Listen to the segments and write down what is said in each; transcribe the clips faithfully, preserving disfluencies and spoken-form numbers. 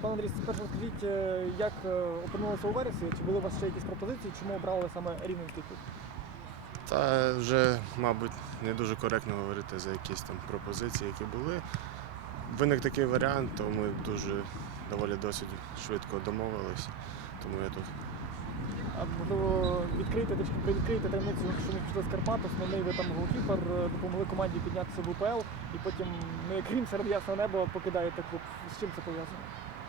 Пане Андрій, спершу скажіть, е, як е, опинилося у вересі? Чи були у вас ще якісь пропозиції? Чому обрали саме Рівненський клуб? Та вже, мабуть, не дуже коректно говорити за якісь там пропозиції, які були. Виник такий варіант, то ми дуже доволі досить швидко домовились, тому я тут. А можливо, відкрийте, трішки привідкрийте таємницю, що ми пішли з Карпат, основний ви там голкіпер, е, допомогли команді піднятися в УПЛ, і потім, ну як крім серед ясного неба, покидаєте клуб. З чим це пов'язано?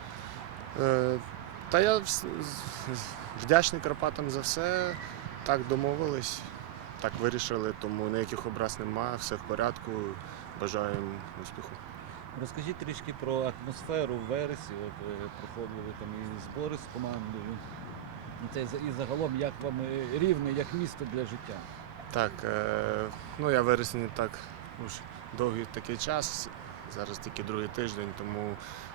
Е, та я вс- з- вдячний Карпатам за все. Так домовились, так вирішили, тому ніяких образ немає, все в порядку. Бажаємо успіху. Розкажіть трішки про атмосферу в вересі. От ви проходили там і збори з командою. І це і загалом як вам е, Рівне, як місто для життя. Так, е, ну я вересні не так уж довгий такий час, зараз тільки другий тиждень, тому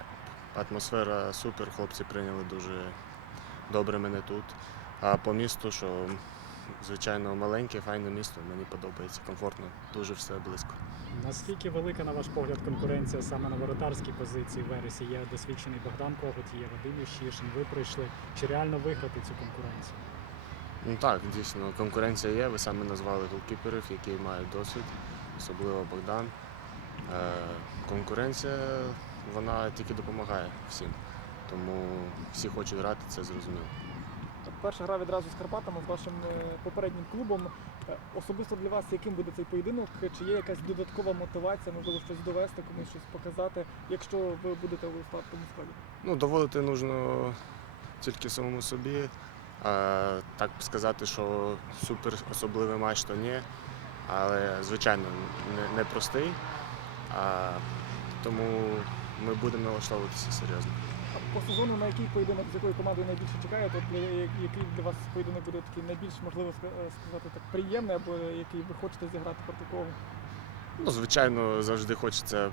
атмосфера супер, хлопці прийняли дуже добре мене тут. А по місту, що звичайно маленьке, файне місто, мені подобається, комфортно, дуже все близько. Наскільки велика, на ваш погляд, конкуренція саме на воротарській позиції в вересі? Є досвідчений Богдан Когут, є Вадим Ющишин, ви прийшли. Чи реально виграти цю конкуренцію? Ну так, дійсно, конкуренція є, ви самі назвали голкіперів, які мають досвід, особливо Богдан. Е, конкуренція, вона тільки допомагає всім, тому всі хочуть грати, це зрозуміло. Перша гра відразу з Карпатами, з вашим е, попереднім клубом. Е, Особисто для вас, яким буде цей поєдинок? Чи є якась додаткова мотивація, можливо, щось довести, комусь щось показати, якщо ви будете у стартовому складі? Ну, доводити потрібно тільки самому собі. А, так сказати, що супер особливий матч, то ні. Але, звичайно, не, не простий. А, тому ми будемо налаштовуватися серйозно. А по сезону на який поєдинок, з якою командою найбільше чекаєте? От, для- я- який для вас поєдинок буде такий найбільш, можливо, ска- е, сказати так, приємний, або який ви хочете зіграти проти кого? Ну, звичайно, завжди хочеться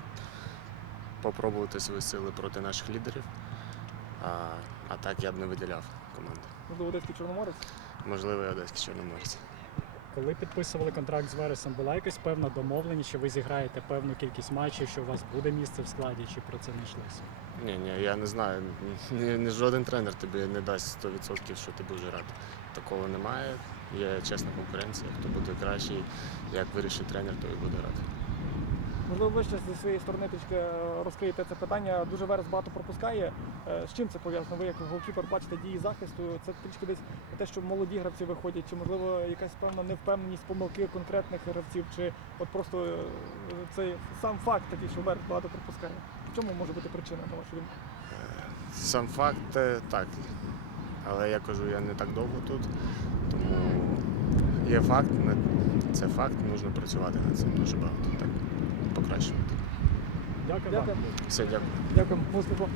попробувати свої сили проти наших лідерів. А, а так я б не виділяв команди. Можливо, Одеський Чорноморець? Можливо, і Одеський Чорноморець. Коли підписували контракт з Вересом, була якась певна домовленість, що ви зіграєте певну кількість матчів, що у вас буде місце в складі, чи про це не йшлося? Ні, ні, я не знаю. Ні, ні жоден тренер тобі не дасть сто відсотків, що ти будеш грати. Такого немає. Є чесна конкуренція. Хто буде кращий, як вирішить тренер, той і буде грати. Можливо, ви ще зі своєї сторони трішки е, розкриєте це питання. Дуже Верес багато пропускає. Е, З чим це пов'язано? Ви як голкіпер бачите дії захисту. Це трішки десь те, що молоді гравці виходять, чи можливо якась певна невпевненість, помилки конкретних гравців, чи от просто е, цей сам факт такий, що Верес багато пропускає. В чому може бути причина, на вашу думку? Сам факт е, так. Але я кажу, я не так довго тут. Тому є факт, не- це факт, потрібно працювати над цим дуже багато. Так, покращувати. Дякую вам. Дякую. Все, дякую. Дякую. Успіху.